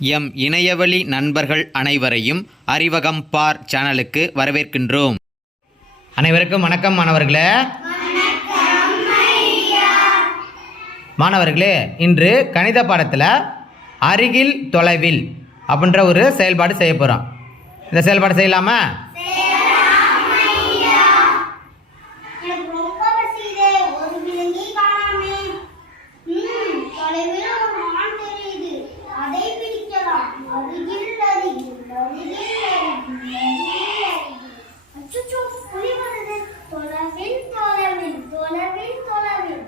M இணையவழி நண்பர்கள் அனைவரையும் அறிவகம் பார் சேனலுக்கு வரவேற்கின்றோம். அனைவருக்கும் வணக்கம் மாணவர்களே. மாணவர்களே இன்று கணித பாடத்தில் அருகில் தொலைவில் அப்படின்ற ஒரு செயல்பாடு செய்ய போகிறோம் இந்த செயல்பாடு செய்யலாமா எனக்கு ரொம்ப பசிக்குதே ஒரு விலங்கை காணாமே ம் தொலைவில் ஒரு மான் தெரியுது அதை பிடிக்கலாம் அருகில் அருகில் அருகில் அருகில் அருகில் அச்சச்சோ புலி வருது தொலைவில் தொலைவில் தொலைவில் தொலைவில்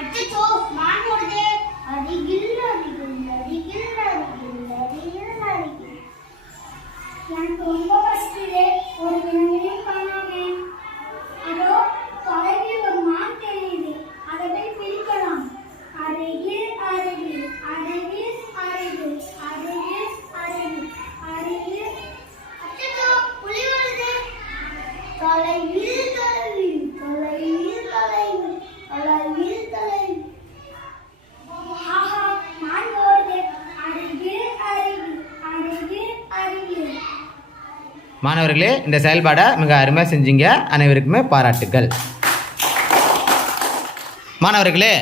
அச்சச்சோ மான் வருதே அருகில் அருகில் அருகில் அருகில் அருகில் அருகில் எனக்கு ரொம்ப பசிக்குதே ஒரு விலங்கையும் காணாமே அதோ தொலைவில் ஒரு மான் தெரியுது. அதை போய் பிடிக்கலாம் அருகில் அருகில் அருகில் அருகில் அருகில் அருகில். அருகில் புலி வருது. தொலைவில் தொலைவில் தொலைவில் தொலைவில் தொலைவில் ஆஹா மான் வருது அருகில் அருகில் அருகில் அருகில் மாணவர்களே இந்த செயல்பாடை மிக அருமையாக செஞ்சீங்க. அனைவருக்குமே பாராட்டுக்கள். மாணவர்களே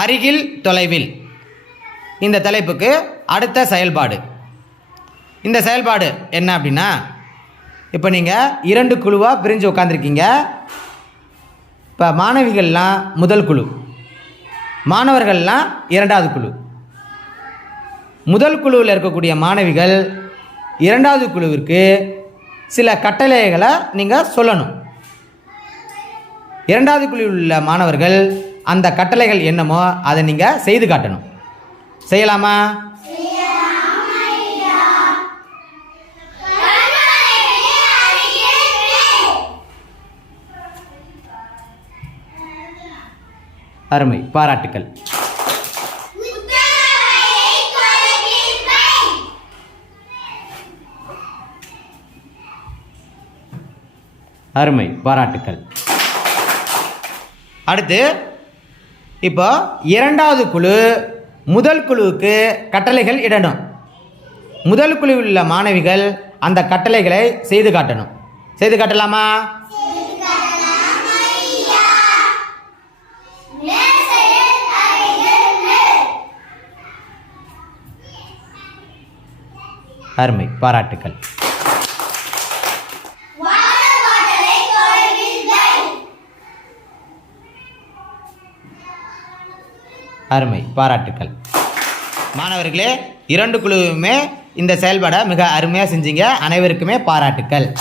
அருகில் தொலைவில் இந்த தலைப்புக்கு அடுத்த செயல்பாடு. இந்த செயல்பாடு என்ன அப்படின்னா இப்போ நீங்கள் இரண்டு குழுவாக பிரிஞ்சு உட்காந்துருக்கீங்க இப்போ மாணவிகள்லாம் முதல் குழு. மாணவர்கள்லாம் இரண்டாவது குழு. முதல் குழுவில் இருக்கக்கூடிய மாணவிகள் இரண்டாவது குழுவிற்கு சில கட்டளைகளை நீங்கள் சொல்லணும். இரண்டாவது குழுவில் உள்ள மாணவர்கள் அந்த கட்டளைகள் என்னமோ அதை நீங்கள் செய்து காட்டணும். செய்யலாமா? அருமை. பாராட்டுக்கள். அருமை. பாராட்டுக்கள். அடுத்து இப்போ இரண்டாவது குழு முதல் குழுவுக்கு கட்டளைகள் இடணும். முதல் குழுவில் உள்ள மாணவிகள் அந்த கட்டளைகளை செய்து காட்டணும். செய்து காட்டலாமா? அருமை. பாராட்டுக்கள். அருமை. பாராட்டுக்கள். மாணவர்களே இரண்டு குழுவுமே இந்த செயல்பாடை மிக அருமையாக செஞ்சீங்க. அனைவருக்குமே பாராட்டுக்கள்.